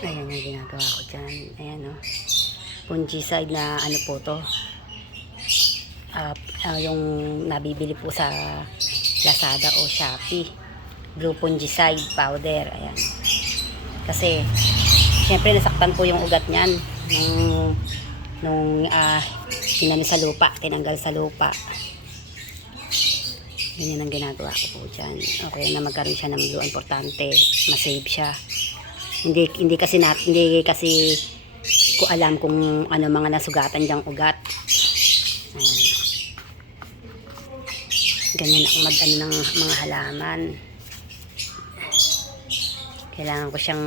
Ayan yung ginagawa ko dyan. Ayan o. Fungicide na ano po to. Yung nabibili po sa Lazada o Shopee. Blue fungicide powder. Ayan. Kasi, syempre nasaktan po yung ugat niyan. Nung tinali sa lupa. Tinanggal sa lupa. Ganyan ang ginagawa ko po dyan. Okay na magkaroon siya ng blue. Importante. Masave siya. Hindi kasi ko alam kung ano mga nasugatan diyang ugat. Ganyan ako mag-ano ng mga halaman. Kailangan ko siyang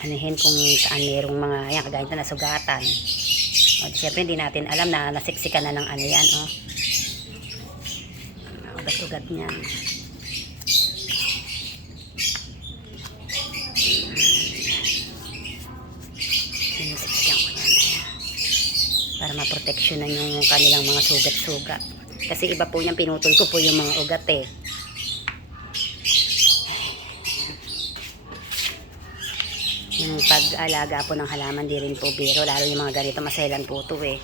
anuhin kung saan merong mga yan, kagaya na nasugatan. O, siyempre hindi natin alam na nasiksikan na ng ano yan. O. Ugat-ugat niyan. Sinisiksikan ko yan. Para maproteksyonan yung kanilang mga sugat-sugat. Kasi iba po yan, pinutol ko po yung mga ugat eh. Yung pag-alaga po ng halaman, di rin po biro. Lalo yung mga ganito, maselan po ito eh.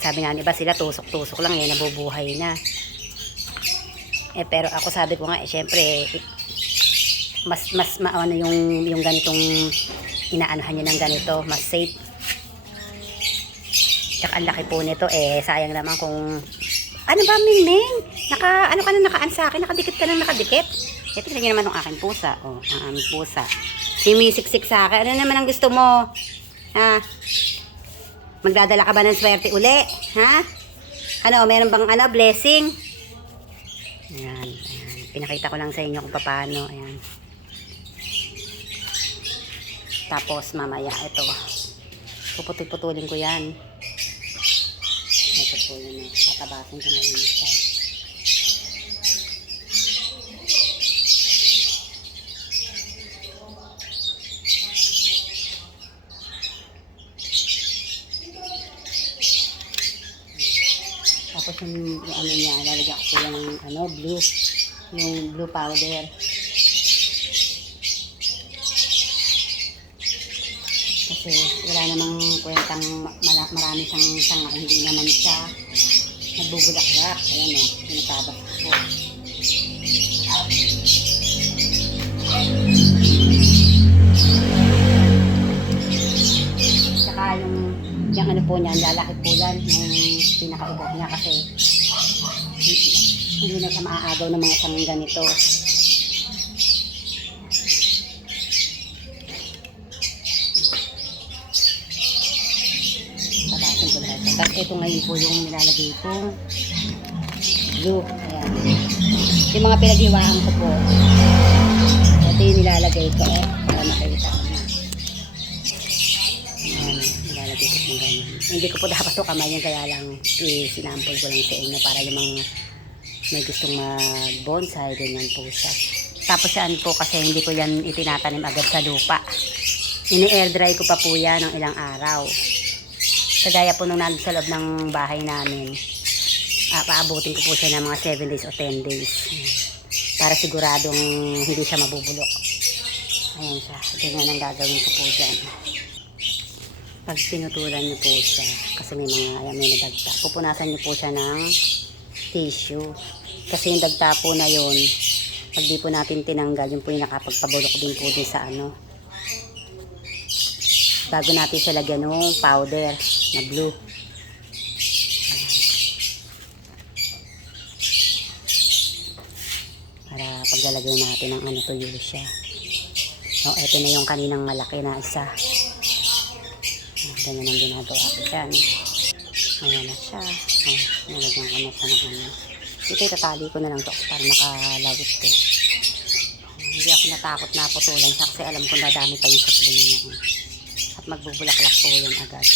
Sabi nga iba sila, tusok-tusok lang eh, nabubuhay na. Eh pero ako sabi ko nga, eh, syempre, mas maano yung ganitong inaanahan nyo ng ganito, mas safe. Tsaka ang laki po nito eh, sayang naman kung ano ba Mingming? Ano ka na nakaan sa akin? Nakadikit ka nang nakadikit? Ito tingnan nyo naman ang aking pusa. Oh, ang aming pusa. Sumisiksik sa akin. Ano naman ang gusto mo? Ha? Magdadala ka ba ng swerte uli? Ha? Ano, meron bang blessing? Ayan, ayan. Pinakita ko lang sa inyo kung paano. Ayan. Tapos mamaya ito. Puputulin ko yan. Ito po yun. Tatabasin ko ngayon siya. Tapos yung ano niya, lalagyan ko yung blue. Yung blue powder. Kasi wala namang kwentang marami siyang sanga, hindi naman siya nagbubulak-lak. Ayan o, pinatabas ko. Saka yung ano po niyan, lalaki po yan, yung pinakaugat niya kasi hindi na siya maaagaw ng mga sangang ganito. Tapos ito ngayon po yung nilalagay kong blue. Ayan. Yung mga pinaghiwaan ko po. Ito yung nilalagay ko para makita ko na. Ayan, nilalagay ko ng ganyan. Hindi ko po dapat ito kamayin kaya lang sinample ko lang sa inyo para yung mga may gustong mag-bonsai, ganyan po siya. Tapos yan po kasi hindi ko yan itinatanim agad sa lupa. Ini-air dry ko pa po yan ng ilang araw. Kagaya po nung nandun sa loob ng bahay namin, paabutin ko po siya ng mga 7 days o 10 days. Para siguradong hindi siya mabubulok. Ayan siya. Ganyan ang gagawin ko po dyan. Pag pinutulan niyo po siya, kasi may nadagta, pupunasan niyo po siya ng tissue. Kasi yung dagta po na yun, pag di po natin tinanggal, yun po yung nakapagpabulok din po din sa bago natin siya lagyan ng powder na blue. Para paglalagay natin ng tuyo siya. O, eto na yung kaninang malaki na isa. Ganyan ang ginagawa ko dyan. Ayan na siya. O, nalagyan ko na siya ng Ito itatali ko na lang to para makalawit ko. Hindi ako natakot na putulan siya kasi alam ko na dami pa yung sapling niya. At magbubulaklak po yan agad.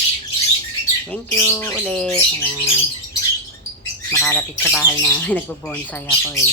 Thank you uli. Ayan. Makalapit sa bahay na nagbubonsai ako eh.